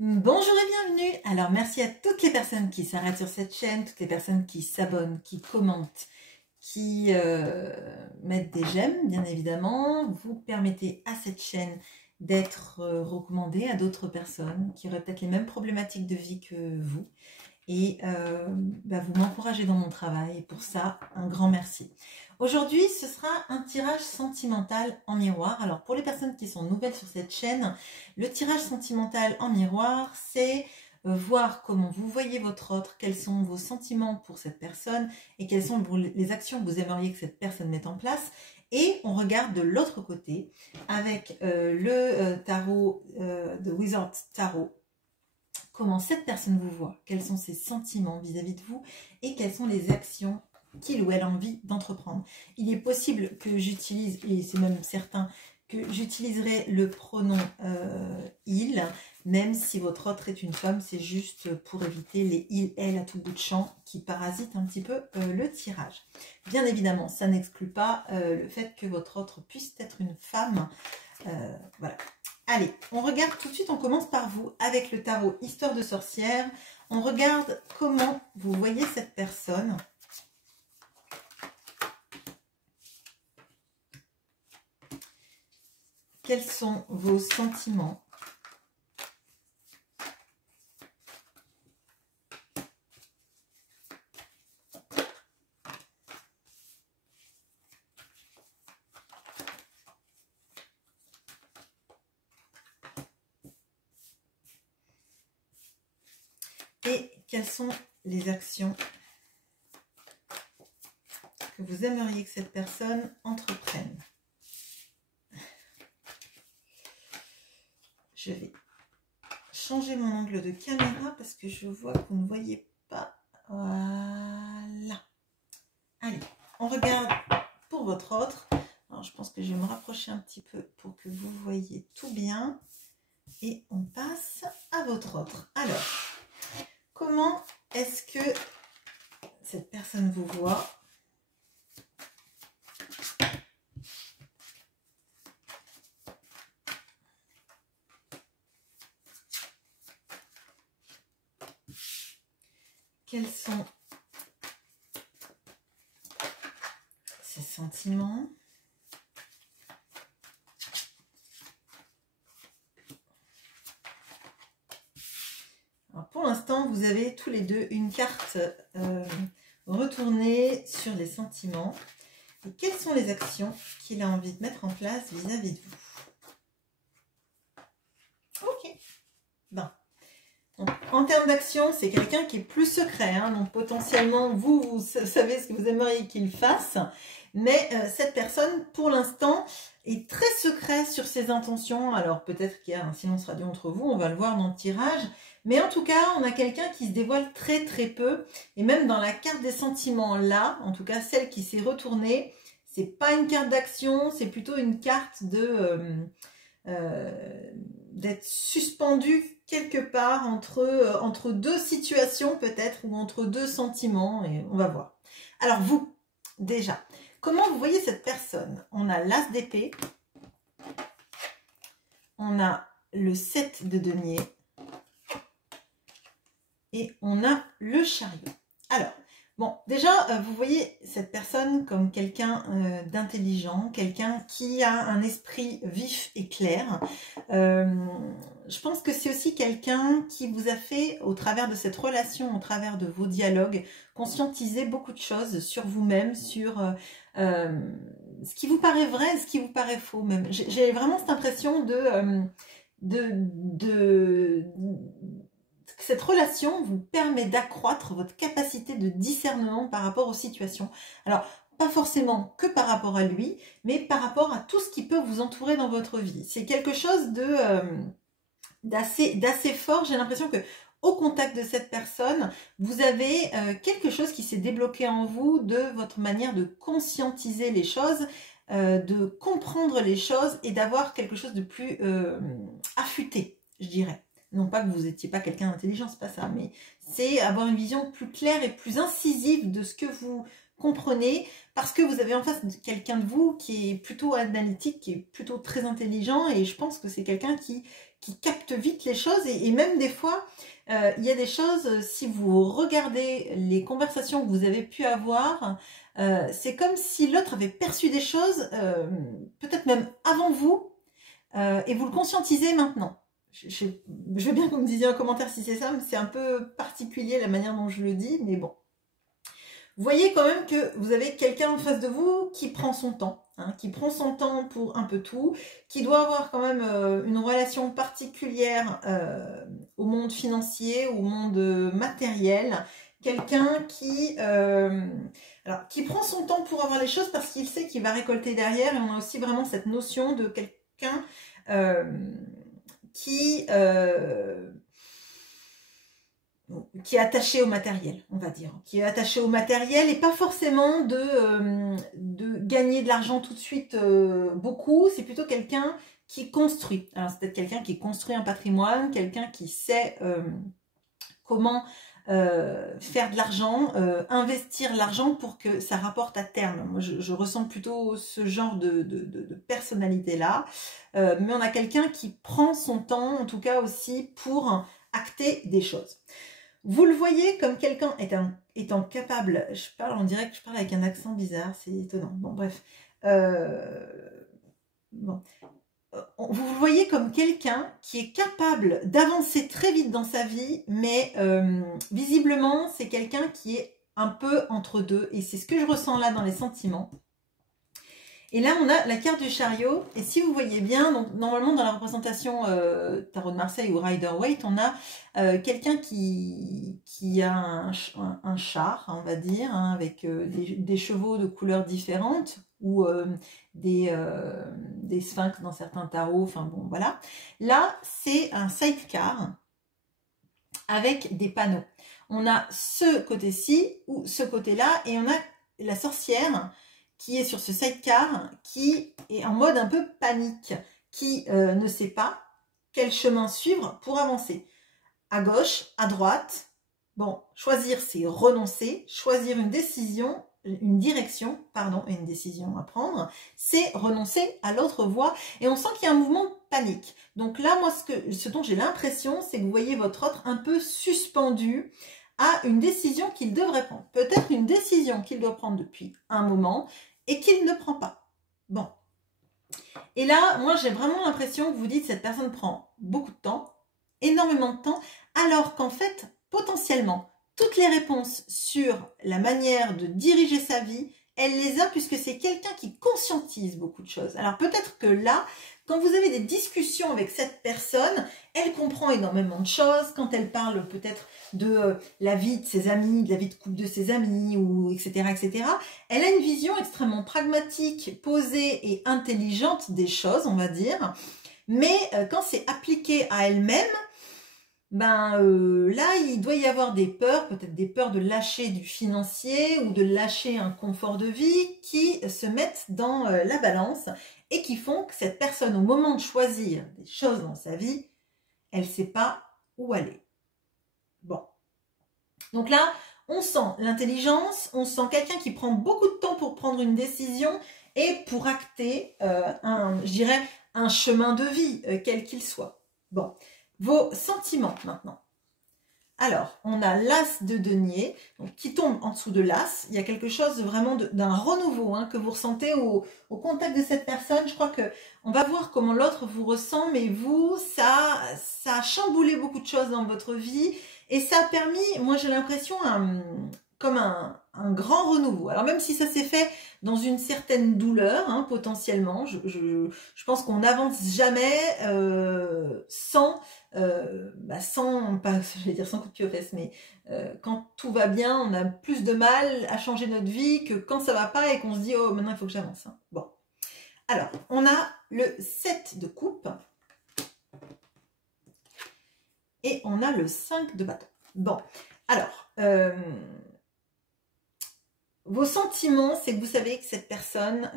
Bonjour et bienvenue. Alors merci à toutes les personnes qui s'arrêtent sur cette chaîne, toutes les personnes qui s'abonnent, qui commentent, qui mettent des j'aime, bien évidemment. Vous permettez à cette chaîne d'être recommandée à d'autres personnes qui auraient peut-être les mêmes problématiques de vie que vous. Et vous m'encouragez dans mon travail. Et pour ça, un grand merci. Aujourd'hui, ce sera un tirage sentimental en miroir. Alors, pour les personnes qui sont nouvelles sur cette chaîne, le tirage sentimental en miroir, c'est voir comment vous voyez votre autre, quels sont vos sentiments pour cette personne et quelles sont les actions que vous aimeriez que cette personne mette en place. Et on regarde de l'autre côté avec le tarot de Wizard Tarot, comment cette personne vous voit, quels sont ses sentiments vis-à-vis de vous et quelles sont les actions qu'il ou elle a envie d'entreprendre. Il est possible que j'utilise, et c'est même certain, que j'utiliserai le pronom il, même si votre autre est une femme, c'est juste pour éviter les il, elle à tout bout de champ qui parasitent un petit peu le tirage. Bien évidemment, ça n'exclut pas le fait que votre autre puisse être une femme. Voilà. Allez, on regarde tout de suite, on commence par vous avec le tarot Histoire de sorcière. On regarde comment vous voyez cette personne. Quels sont vos sentiments? Et quelles sont les actions que vous aimeriez que cette personne entreprenne? Je vais changer mon angle de caméra parce que je vois que vous ne voyez pas. Voilà. Allez, on regarde pour votre autre. Alors, je pense que je vais me rapprocher un petit peu pour que vous voyez tout bien. Et on passe à votre autre. Alors, comment est-ce que cette personne vous voit? Quels sont ses sentiments? Alors pour l'instant, vous avez tous les deux une carte retournée sur les sentiments. Et quelles sont les actions qu'il a envie de mettre en place vis-à-vis de vous? Ok. Ben. Donc, en termes d'action, c'est quelqu'un qui est plus secret. Hein, donc potentiellement, vous savez ce que vous aimeriez qu'il fasse. Mais cette personne, pour l'instant, est très secret sur ses intentions. Alors peut-être qu'il y a un silence radio entre vous, on va le voir dans le tirage. Mais en tout cas, on a quelqu'un qui se dévoile très très peu. Et même dans la carte des sentiments là, en tout cas celle qui s'est retournée, c'est pas une carte d'action, c'est plutôt une carte de d'être suspendu quelque part entre deux situations peut-être, ou entre deux sentiments, et on va voir. Alors vous, déjà, comment vous voyez cette personne? On a l'As d'épée, on a le 7 de denier, et on a le chariot. Alors, bon, déjà, vous voyez cette personne comme quelqu'un d'intelligent, quelqu'un qui a un esprit vif et clair. Je pense que c'est aussi quelqu'un qui vous a fait, au travers de cette relation, au travers de vos dialogues, conscientiser beaucoup de choses sur vous-même, sur ce qui vous paraît vrai, ce qui vous paraît faux même. J'ai vraiment cette impression cette relation vous permet d'accroître votre capacité de discernement par rapport aux situations. Alors, pas forcément que par rapport à lui, mais par rapport à tout ce qui peut vous entourer dans votre vie. C'est quelque chose d'assez fort. J'ai l'impression que au contact de cette personne, vous avez quelque chose qui s'est débloqué en vous de votre manière de conscientiser les choses, de comprendre les choses et d'avoir quelque chose de plus affûté, je dirais. Non pas que vous n'étiez pas quelqu'un d'intelligent, c'est pas ça, mais c'est avoir une vision plus claire et plus incisive de ce que vous comprenez, parce que vous avez en face quelqu'un de vous qui est plutôt analytique, qui est plutôt très intelligent, et je pense que c'est quelqu'un qui capte vite les choses, et même des fois, il y a des choses, si vous regardez les conversations que vous avez pu avoir, c'est comme si l'autre avait perçu des choses, peut-être même avant vous, et vous le conscientisez maintenant. Je veux bien que vous me disiez en commentaire si c'est ça, mais c'est un peu particulier la manière dont je le dis, mais bon. Vous voyez quand même que vous avez quelqu'un en face de vous qui prend son temps, hein, qui prend son temps pour un peu tout, qui doit avoir quand même une relation particulière au monde financier, au monde matériel, quelqu'un qui prend son temps pour avoir les choses parce qu'il sait qu'il va récolter derrière, et on a aussi vraiment cette notion de quelqu'un qui est attaché au matériel, on va dire, qui est attaché au matériel et pas forcément de gagner de l'argent tout de suite beaucoup, c'est plutôt quelqu'un qui construit. Alors c'est peut-être quelqu'un qui construit un patrimoine, quelqu'un qui sait comment faire de l'argent, investir l'argent pour que ça rapporte à terme. Moi, je ressens plutôt ce genre de personnalité-là, mais on a quelqu'un qui prend son temps, en tout cas aussi, pour acter des choses. Vous le voyez comme quelqu'un étant capable, je parle en direct, je parle avec un accent bizarre, c'est étonnant. Bon, bref. Bon. Vous le voyez comme quelqu'un qui est capable d'avancer très vite dans sa vie, mais visiblement, c'est quelqu'un qui est un peu entre deux. Et c'est ce que je ressens là dans les sentiments. Et là, on a la carte du chariot. Et si vous voyez bien, donc, normalement, dans la représentation Tarot de Marseille ou Rider-Waite, on a quelqu'un qui a un char, on va dire, hein, avec des chevaux de couleurs différentes, ou des sphinx dans certains tarots. Enfin bon, voilà. Là, c'est un sidecar avec des panneaux. On a ce côté-ci ou ce côté-là, et on a la sorcière qui est sur ce sidecar, qui est en mode un peu panique, qui ne sait pas quel chemin suivre pour avancer. À gauche, à droite. Bon, choisir, c'est renoncer. Choisir une décision, une direction, pardon, une décision à prendre, c'est renoncer à l'autre voie. Et on sent qu'il y a un mouvement de panique. Donc là, moi, ce dont j'ai l'impression, c'est que vous voyez votre autre un peu suspendu à une décision qu'il devrait prendre. Peut-être une décision qu'il doit prendre depuis un moment et qu'il ne prend pas. Bon. Et là, moi, j'ai vraiment l'impression que vous dites cette personne prend beaucoup de temps, énormément de temps, alors qu'en fait, potentiellement, toutes les réponses sur la manière de diriger sa vie, elle les a puisque c'est quelqu'un qui conscientise beaucoup de choses. Alors peut-être que là, quand vous avez des discussions avec cette personne, elle comprend énormément de choses. Quand elle parle peut-être de la vie de ses amis, de la vie de couple de ses amis, ou etc., etc., elle a une vision extrêmement pragmatique, posée et intelligente des choses, on va dire. Mais quand c'est appliqué à elle-même, ben là, il doit y avoir des peurs, peut-être des peurs de lâcher du financier ou de lâcher un confort de vie qui se mettent dans la balance et qui font que cette personne, au moment de choisir des choses dans sa vie, elle ne sait pas où aller. Bon. Donc là, on sent l'intelligence, on sent quelqu'un qui prend beaucoup de temps pour prendre une décision et pour acter je dirais, un chemin de vie, quel qu'il soit. Bon. Vos sentiments maintenant. Alors, on a l'as de denier, donc, qui tombe en dessous de l'as. Il y a quelque chose vraiment d'un renouveau que vous ressentez au contact de cette personne. Je crois qu'on va voir comment l'autre vous ressent, mais vous, ça a chamboulé beaucoup de choses dans votre vie et ça a permis, moi j'ai l'impression, comme un grand renouveau. Alors même si ça s'est fait dans une certaine douleur, potentiellement, je pense qu'on n'avance jamais sans pas, je vais dire sans coup de pied aux fesses, mais quand tout va bien, on a plus de mal à changer notre vie que quand ça va pas et qu'on se dit, oh, maintenant il faut que j'avance. Bon. Alors, on a le 7 de coupe et on a le 5 de bâton. Bon, alors, vos sentiments, c'est que vous savez que cette personne,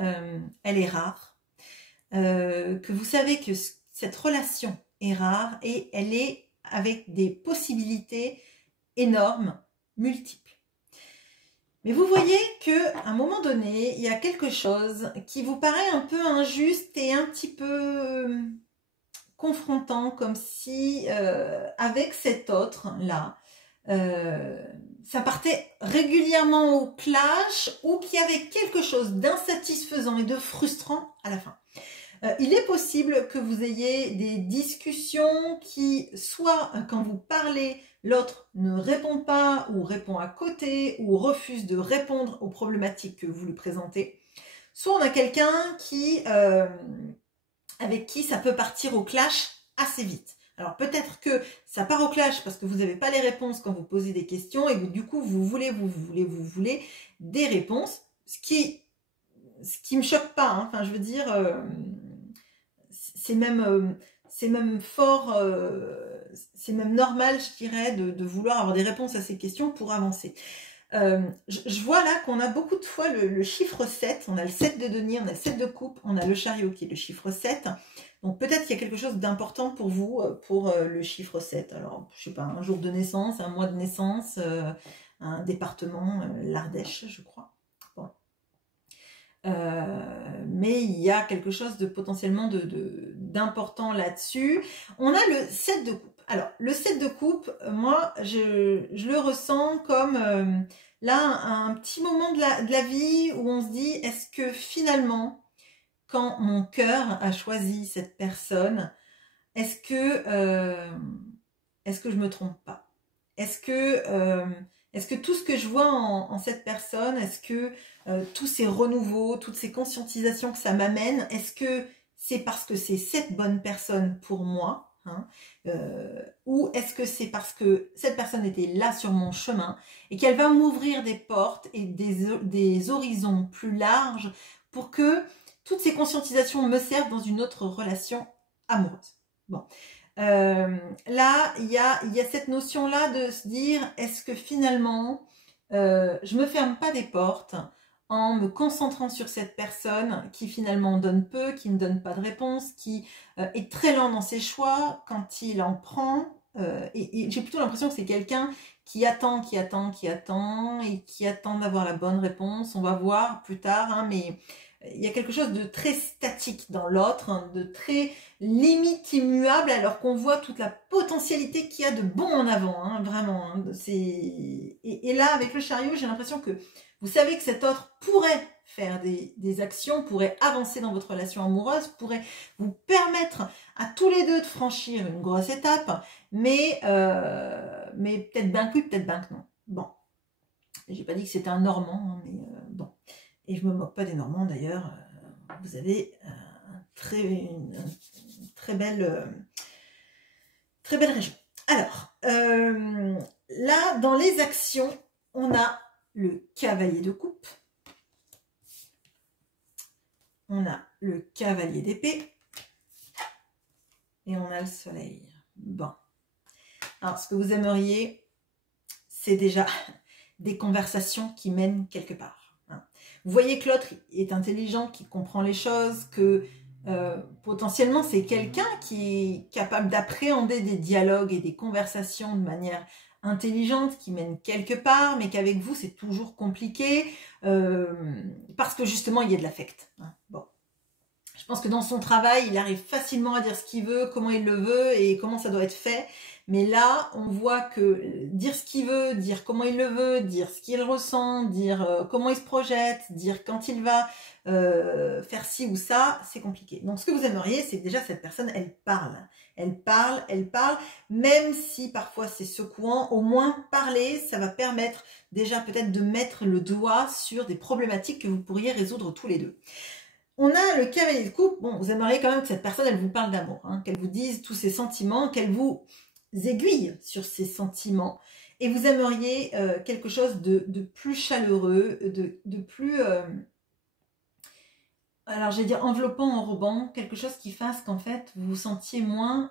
elle est rare, que vous savez que cette relation est rare et elle est avec des possibilités énormes, multiples. Mais vous voyez qu'à un moment donné, il y a quelque chose qui vous paraît un peu injuste et un petit peu confrontant, comme si avec cet autre-là, ça partait régulièrement au clash ou qu'il y avait quelque chose d'insatisfaisant et de frustrant à la fin. Il est possible que vous ayez des discussions qui, soit quand vous parlez, l'autre ne répond pas ou répond à côté ou refuse de répondre aux problématiques que vous lui présentez. Soit on a quelqu'un qui, avec qui ça peut partir au clash assez vite. Alors peut-être que ça part au clash parce que vous n'avez pas les réponses quand vous posez des questions et que du coup vous voulez des réponses, ce qui me choque pas, hein. Enfin je veux dire, c'est même fort, c'est même normal, je dirais, de vouloir avoir des réponses à ces questions pour avancer. Je vois là qu'on a beaucoup de fois le chiffre 7, on a le 7 de denier, on a le 7 de coupe, on a le chariot qui est le chiffre 7. Donc peut-être qu'il y a quelque chose d'important pour vous, pour le chiffre 7. Alors, je sais pas, un jour de naissance, un mois de naissance, un département, l'Ardèche, je crois. Bon. Mais il y a quelque chose de potentiellement d'important là-dessus. On a le 7 de coupe. Alors, le 7 de coupe, moi, je le ressens comme là, un petit moment de la vie où on se dit, est-ce que finalement, quand mon cœur a choisi cette personne, est-ce que je me trompe pas? Est-ce que tout ce que je vois en cette personne, est-ce que tous ces renouveaux, toutes ces conscientisations que ça m'amène, est-ce que c'est parce que c'est cette bonne personne pour moi, hein, ou est-ce que c'est parce que cette personne était là sur mon chemin et qu'elle va m'ouvrir des portes et des horizons plus larges pour que toutes ces conscientisations me servent dans une autre relation amoureuse. Bon. Là, il y a cette notion-là de se dire, est-ce que finalement, je me ferme pas des portes en me concentrant sur cette personne qui finalement donne peu, qui ne donne pas de réponse, qui est très lent dans ses choix quand il en prend. Et j'ai plutôt l'impression que c'est quelqu'un qui attend et qui attend d'avoir la bonne réponse. On va voir plus tard, hein, mais il y a quelque chose de très statique dans l'autre, hein, de très limite immuable, alors qu'on voit toute la potentialité qu'il y a de bon en avant, hein, vraiment. Hein, et là, avec le chariot, j'ai l'impression que vous savez que cet autre pourrait faire des actions, pourrait avancer dans votre relation amoureuse, pourrait vous permettre à tous les deux de franchir une grosse étape, mais peut-être bien que oui, peut-être bien que non. Bon, j'ai pas dit que c'était un Normand, hein, mais bon. Et je me moque pas des Normands d'ailleurs. Vous avez une très belle région. Alors, là, dans les actions, on a le cavalier de coupe. On a le cavalier d'épée. Et on a le soleil. Bon. Alors, ce que vous aimeriez, c'est déjà des conversations qui mènent quelque part. Vous voyez que l'autre est intelligent, qui comprend les choses, que potentiellement c'est quelqu'un qui est capable d'appréhender des dialogues et des conversations de manière intelligente, qui mène quelque part, mais qu'avec vous c'est toujours compliqué, parce que justement il y a de l'affect. Hein. Bon. Je pense que dans son travail, il arrive facilement à dire ce qu'il veut, comment il le veut et comment ça doit être fait. Mais là, on voit que dire ce qu'il veut, dire comment il le veut, dire ce qu'il ressent, dire comment il se projette, dire quand il va faire ci ou ça, c'est compliqué. Donc, ce que vous aimeriez, c'est que déjà cette personne, elle parle. Elle parle, même si parfois c'est secouant, au moins parler, ça va permettre déjà peut-être de mettre le doigt sur des problématiques que vous pourriez résoudre tous les deux. On a le cavalier de coupe. Bon, vous aimeriez quand même que cette personne, elle vous parle d'amour, hein, qu'elle vous dise tous ses sentiments, qu'elle vous aiguille sur ses sentiments. Et vous aimeriez quelque chose de plus chaleureux, de plus, alors je vais dire enveloppant, enrobant, quelque chose qui fasse qu'en fait, vous vous sentiez moins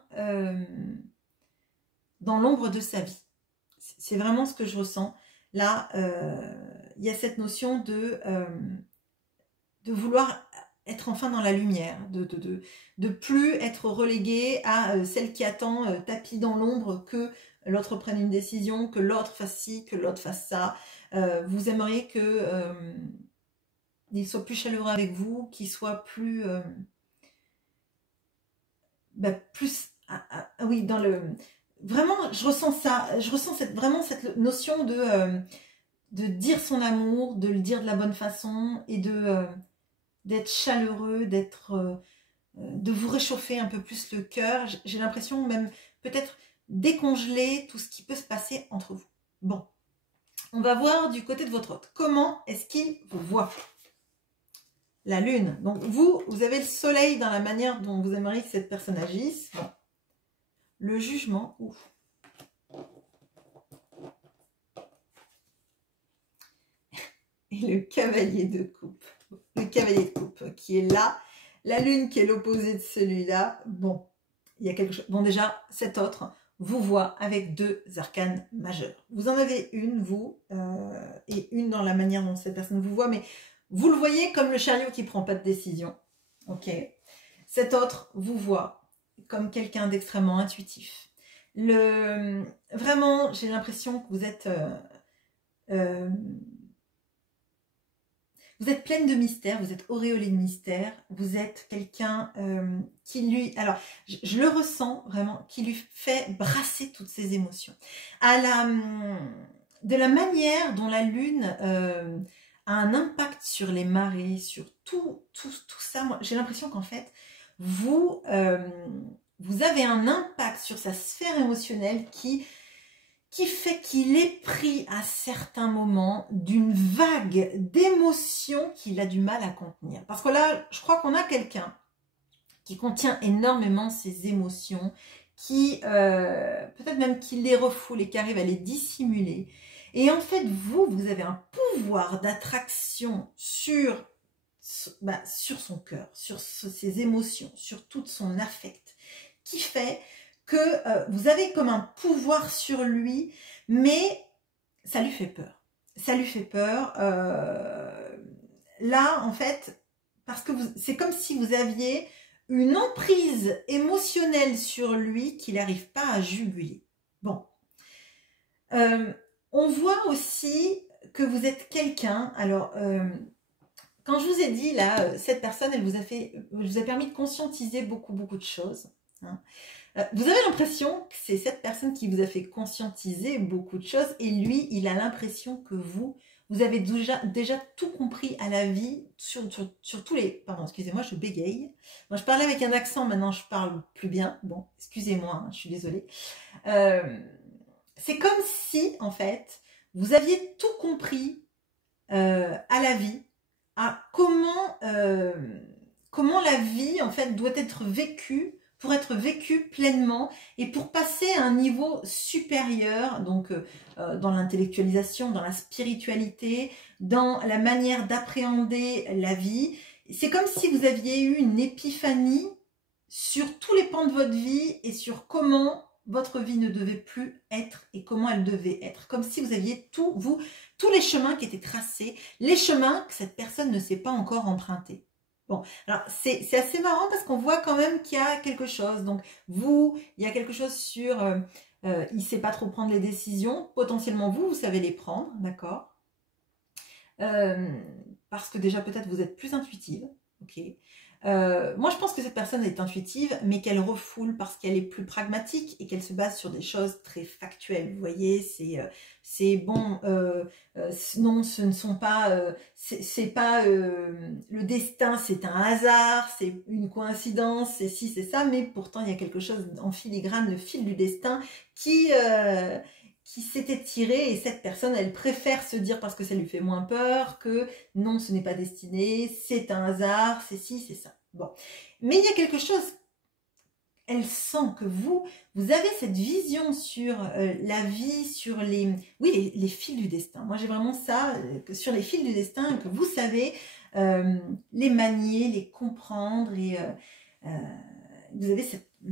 dans l'ombre de sa vie. C'est vraiment ce que je ressens. Là, il y a cette notion de vouloir être enfin dans la lumière, de plus être relégué à celle qui attend tapis dans l'ombre que l'autre prenne une décision, que l'autre fasse ci, que l'autre fasse ça. Vous aimeriez que il soit plus chaleureux avec vous, qu'il soit plus... plus... oui, dans le... Vraiment, je ressens ça. Je ressens vraiment cette notion de dire son amour, de le dire de la bonne façon et d'être chaleureux, de vous réchauffer un peu plus le cœur. J'ai l'impression même peut-être décongeler tout ce qui peut se passer entre vous. Bon, on va voir du côté de votre hôte. Comment est-ce qu'il vous voit? La lune. Donc vous avez le soleil dans la manière dont vous aimeriez que cette personne agisse. Bon. Le jugement. Ouf. Et le cavalier de coupe. Le cavalier de coupe qui est là. La lune qui est l'opposé de celui-là. Bon, il y a quelque chose. Bon, déjà, cet autre vous voit avec 2 arcanes majeurs. Vous en avez une, vous, et une dans la manière dont cette personne vous voit, mais vous le voyez comme le chariot qui ne prend pas de décision. Ok. Cet autre vous voit comme quelqu'un d'extrêmement intuitif. Vraiment, j'ai l'impression que vous êtes pleine de mystère, vous êtes auréolée de mystère, vous êtes quelqu'un qui lui... Alors, je le ressens vraiment, qui lui fait brasser toutes ses émotions. De la manière dont la lune a un impact sur les marées, sur tout ça, moi j'ai l'impression qu'en fait, vous avez un impact sur sa sphère émotionnelle qui fait qu'il est pris à certains moments d'une vague d'émotions qu'il a du mal à contenir. Parce que là, je crois qu'on a quelqu'un qui contient énormément ses émotions, qui peut-être même qui les refoule et qui arrive à les dissimuler. Et en fait, vous avez un pouvoir d'attraction sur son cœur, sur ses émotions, sur tout son affect, qui fait que vous avez comme un pouvoir sur lui, mais ça lui fait peur. Ça lui fait peur. Là, en fait, parce que c'est comme si vous aviez une emprise émotionnelle sur lui qu'il n'arrive pas à juguler. Bon. On voit aussi que vous êtes quelqu'un... Alors, quand je vous ai dit, là, cette personne, elle vous a permis de conscientiser beaucoup de choses. Hein. Vous avez l'impression que c'est cette personne qui vous a fait conscientiser beaucoup de choses et lui, il a l'impression que vous avez déjà tout compris à la vie sur tous les... Pardon, excusez-moi, je bégaye. Moi, je parlais avec un accent, maintenant je parle plus bien. Bon, excusez-moi, hein, je suis désolée. C'est comme si, en fait, vous aviez tout compris à la vie, à comment la vie, en fait, doit être vécue pour être vécu pleinement et pour passer à un niveau supérieur, donc dans l'intellectualisation, dans la spiritualité, dans la manière d'appréhender la vie. C'est comme si vous aviez eu une épiphanie sur tous les pans de votre vie et sur comment votre vie ne devait plus être et comment elle devait être. Comme si vous aviez tous les chemins qui étaient tracés, les chemins que cette personne ne s'est pas encore empruntés. Bon, alors c'est assez marrant parce qu'on voit quand même qu'il y a quelque chose. Donc il y a quelque chose sur, il ne sait pas trop prendre les décisions. Potentiellement vous savez les prendre, d'accord, parce que déjà peut-être vous êtes plus intuitive, ok. Moi je pense que cette personne est intuitive mais qu'elle refoule parce qu'elle est plus pragmatique et qu'elle se base sur des choses très factuelles. Vous voyez, c'est bon, non, ce ne sont pas, c'est pas le destin, c'est un hasard, c'est une coïncidence, c'est ci, c'est ça, mais pourtant il y a quelque chose en filigrane, le fil du destin qui s'était tiré et cette personne, elle préfère se dire parce que ça lui fait moins peur que non, ce n'est pas destiné, c'est un hasard, c'est ci, c'est ça. Bon, mais il y a quelque chose, elle sent que vous avez cette vision sur la vie, sur les fils du destin. Moi, j'ai vraiment ça, sur les fils du destin, que vous savez les manier, les comprendre et vous avez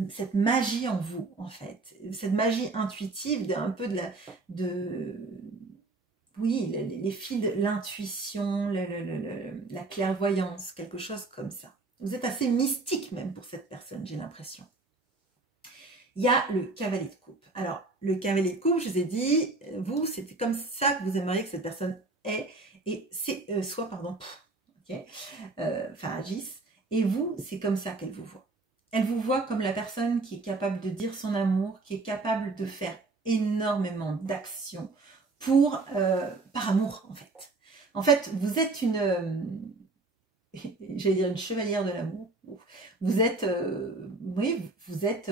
cette magie en vous, en fait. Cette magie intuitive, un peu les fils de l'intuition, la clairvoyance, quelque chose comme ça. Vous êtes assez mystique même pour cette personne, j'ai l'impression. Il y a le cavalier de coupe. Alors, le cavalier de coupe, je vous ai dit, vous, c'était comme ça que vous aimeriez que cette personne ait, et c'est, soit, pardon, ok, enfin agisse, et vous, c'est comme ça qu'elle vous voit. Elle vous voit comme la personne qui est capable de dire son amour, qui est capable de faire énormément d'actions pour, par amour, en fait. En fait, vous êtes j'allais dire une chevalière de l'amour. Vous êtes, oui, vous êtes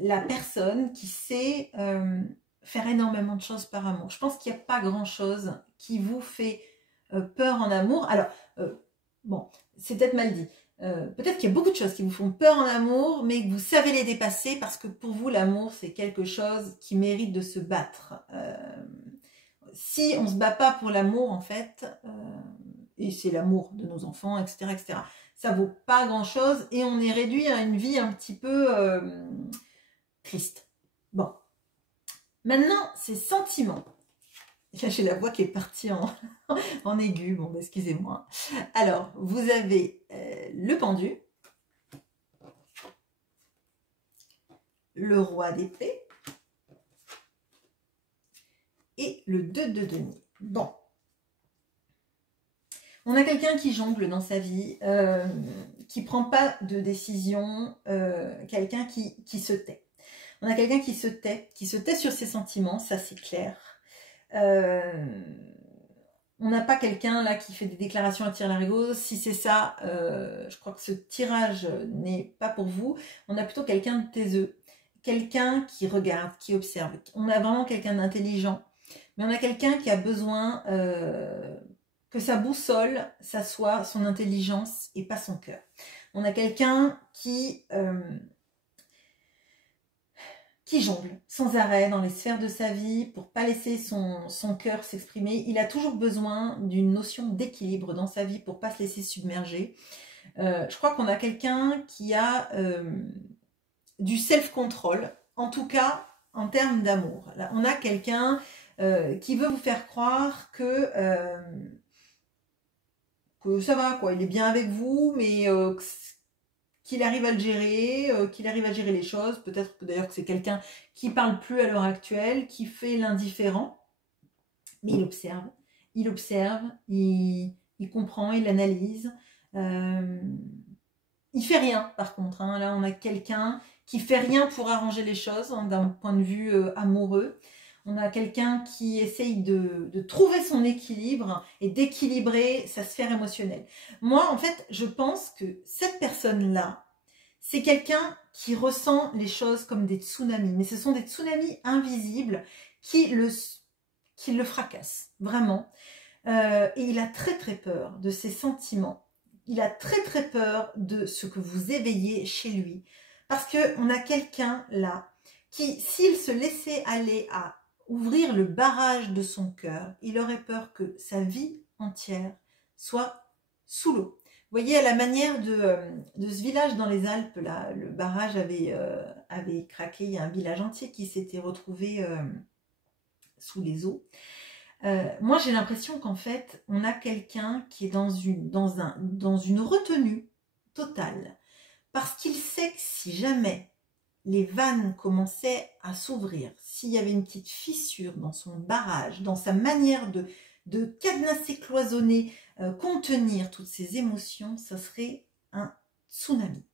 la personne qui sait faire énormément de choses par amour. Je pense qu'il n'y a pas grand-chose qui vous fait peur en amour. Alors, bon, c'est peut-être mal dit. Peut-être qu'il y a beaucoup de choses qui vous font peur en amour, mais que vous savez les dépasser parce que pour vous, l'amour, c'est quelque chose qui mérite de se battre. Si on ne se bat pas pour l'amour, en fait, et c'est l'amour de nos enfants, etc., etc., ça vaut pas grand-chose et on est réduit à une vie un petit peu triste. Bon. Maintenant, ces sentiments. Là, j'ai la voix qui est partie en aigu. Bon, excusez-moi. Alors, vous avez le pendu, le roi d'épée et le 2 de denier. Bon. On a quelqu'un qui jongle dans sa vie, qui ne prend pas de décision, quelqu'un qui se tait. On a quelqu'un qui se tait sur ses sentiments, ça c'est clair. On n'a pas quelqu'un là qui fait des déclarations à tire-larigot. Si c'est ça, je crois que ce tirage n'est pas pour vous. On a plutôt quelqu'un de taiseux, quelqu'un qui regarde, qui observe. On a vraiment quelqu'un d'intelligent, mais on a quelqu'un qui a besoin que sa boussole, ça soit son intelligence et pas son cœur. On a quelqu'un qui jongle sans arrêt dans les sphères de sa vie pour pas laisser son cœur s'exprimer. Il a toujours besoin d'une notion d'équilibre dans sa vie pour pas se laisser submerger. Je crois qu'on a quelqu'un qui a du self-control, en tout cas en termes d'amour. On a quelqu'un qui veut vous faire croire que ça va, quoi. Il est bien avec vous, mais qu'il arrive à le gérer, qu'il arrive à gérer les choses. Peut-être que d'ailleurs que c'est quelqu'un qui parle plus à l'heure actuelle, qui fait l'indifférent, mais il observe, il comprend, il analyse. Il fait rien, par contre. Hein. Là, on a quelqu'un qui fait rien pour arranger les choses hein, d'un point de vue amoureux. On a quelqu'un qui essaye de trouver son équilibre et d'équilibrer sa sphère émotionnelle. Moi, en fait, je pense que cette personne-là, c'est quelqu'un qui ressent les choses comme des tsunamis. Mais ce sont des tsunamis invisibles qui le fracassent, vraiment. Et il a très très peur de ses sentiments. Il a très très peur de ce que vous éveillez chez lui. Parce qu'on a quelqu'un là qui, s'il se laissait aller à ouvrir le barrage de son cœur, il aurait peur que sa vie entière soit sous l'eau. Vous voyez, à la manière de ce village dans les Alpes, là, le barrage avait craqué, il y a un village entier qui s'était retrouvé sous les eaux. Moi, j'ai l'impression qu'en fait, on a quelqu'un qui est dans une retenue totale, parce qu'il sait que si jamais les vannes commençaient à s'ouvrir, s'il y avait une petite fissure dans son barrage, dans sa manière de cadenasser, cloisonner, contenir toutes ces émotions, ça serait un tsunami.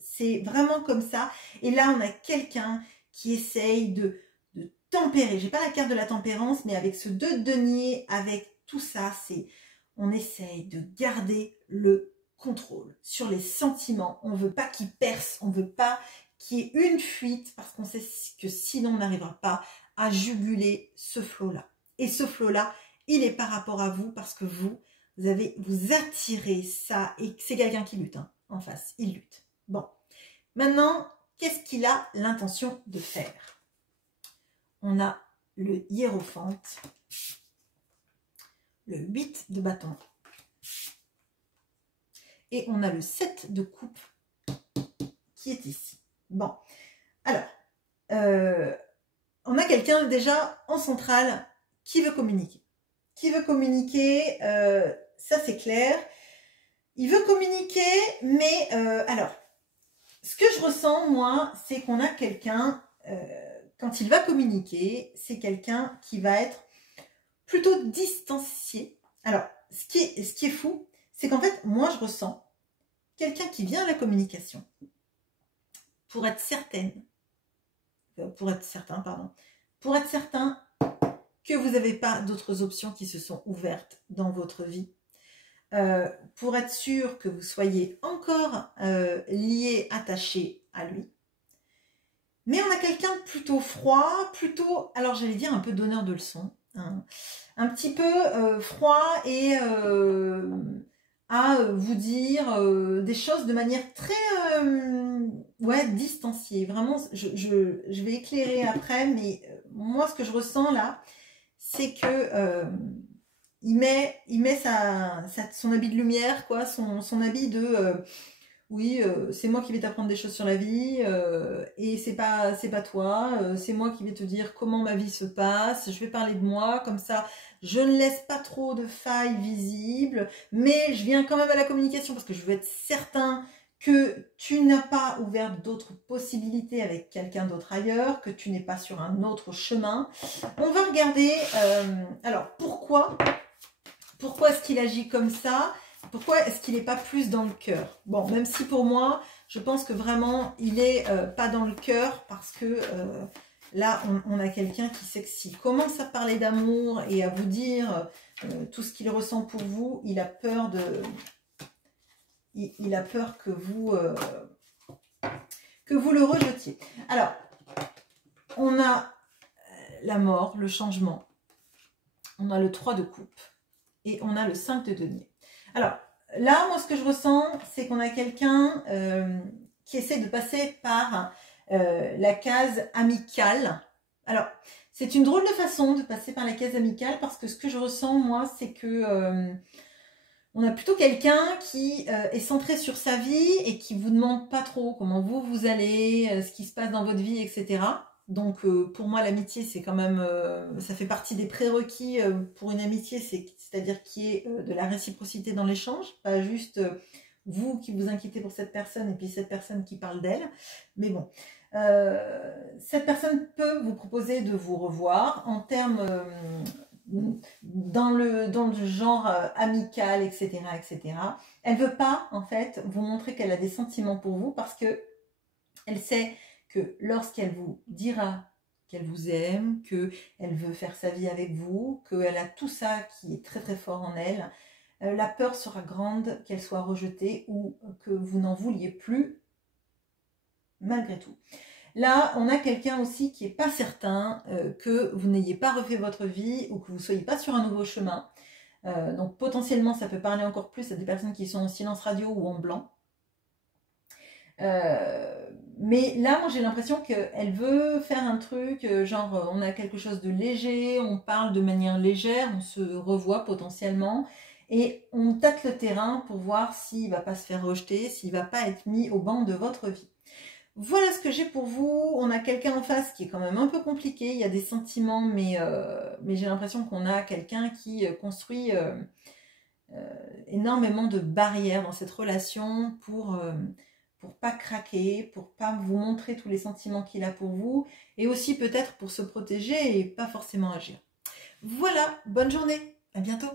C'est vraiment comme ça. Et là, on a quelqu'un qui essaye de tempérer. J'ai pas la carte de la tempérance, mais avec ce 2 de denier, avec tout ça, on essaye de garder le contrôle sur les sentiments. On veut pas qu'ils percent, on veut pas qu'il y ait une fuite parce qu'on sait que sinon on n'arrivera pas à juguler ce flot-là. Et ce flot-là, il est par rapport à vous parce que vous attirez ça et c'est quelqu'un qui lutte hein, en face, il lutte. Bon, maintenant, qu'est-ce qu'il a l'intention de faire? On a le hiérophante, le 8 de bâton et on a le 7 de coupe qui est ici. Bon, alors, on a quelqu'un déjà en centrale qui veut communiquer. Qui veut communiquer, ça c'est clair. Il veut communiquer, mais alors, ce que je ressens, moi, c'est qu'on a quelqu'un quand il va communiquer, c'est quelqu'un qui va être plutôt distancié. Alors, ce qui est fou, c'est qu'en fait, moi, je ressens quelqu'un qui vient à la communication pour être certain, que vous n'avez pas d'autres options qui se sont ouvertes dans votre vie, pour être sûr que vous soyez encore lié, attaché à lui. Mais on a quelqu'un de plutôt froid, plutôt, alors j'allais dire un peu donneur de leçons, hein, un petit peu froid et à vous dire des choses de manière très ouais, distanciée. Vraiment, je vais éclairer après, mais moi ce que je ressens là, c'est que il met son habit de lumière, quoi, son habit de oui, c'est moi qui vais t'apprendre des choses sur la vie, et c'est pas toi, c'est moi qui vais te dire comment ma vie se passe, je vais parler de moi, comme ça je ne laisse pas trop de failles visibles, mais je viens quand même à la communication parce que je veux être certain que tu n'as pas ouvert d'autres possibilités avec quelqu'un d'autre ailleurs, que tu n'es pas sur un autre chemin. On va regarder, alors pourquoi est-ce qu'il agit comme ça? Pourquoi est-ce qu'il n'est pas plus dans le cœur? Bon, même si pour moi, je pense que vraiment, il n'est pas dans le cœur parce que là, on a quelqu'un qui sait que s'il commence à parler d'amour et à vous dire tout ce qu'il ressent pour vous, il a peur de... Il a peur que vous le rejetiez. Alors, on a la mort, le changement. On a le 3 de coupe. Et on a le 5 de denier. Alors, là, moi, ce que je ressens, c'est qu'on a quelqu'un qui essaie de passer par la case amicale. Alors, c'est une drôle de façon de passer par la case amicale parce que ce que je ressens, moi, c'est que on a plutôt quelqu'un qui est centré sur sa vie et qui vous demande pas trop comment vous allez, ce qui se passe dans votre vie, etc. Donc, pour moi, l'amitié, c'est quand même, ça fait partie des prérequis pour une amitié, c'est-à-dire qu'il y ait de la réciprocité dans l'échange, pas juste vous qui vous inquiétez pour cette personne et puis cette personne qui parle d'elle. Mais bon, cette personne peut vous proposer de vous revoir en termes dans le genre amical, etc., etc. Elle veut pas, en fait, vous montrer qu'elle a des sentiments pour vous parce que elle sait que lorsqu'elle vous dira qu'elle vous aime, qu'elle veut faire sa vie avec vous, qu'elle a tout ça qui est très très fort en elle, la peur sera grande qu'elle soit rejetée ou que vous n'en vouliez plus malgré tout. Là, on a quelqu'un aussi qui n'est pas certain que vous n'ayez pas refait votre vie ou que vous ne soyez pas sur un nouveau chemin. Donc potentiellement, ça peut parler encore plus à des personnes qui sont en silence radio ou en blanc. Mais là, moi j'ai l'impression qu'elle veut faire un truc, genre on a quelque chose de léger, on parle de manière légère, on se revoit potentiellement et on tâte le terrain pour voir s'il ne va pas se faire rejeter, s'il ne va pas être mis au banc de votre vie. Voilà ce que j'ai pour vous. On a quelqu'un en face qui est quand même un peu compliqué, il y a des sentiments, mais j'ai l'impression qu'on a quelqu'un qui construit énormément de barrières dans cette relation pour pas craquer, pour pas vous montrer tous les sentiments qu'il a pour vous, et aussi peut-être pour se protéger et pas forcément agir. Voilà, bonne journée, à bientôt.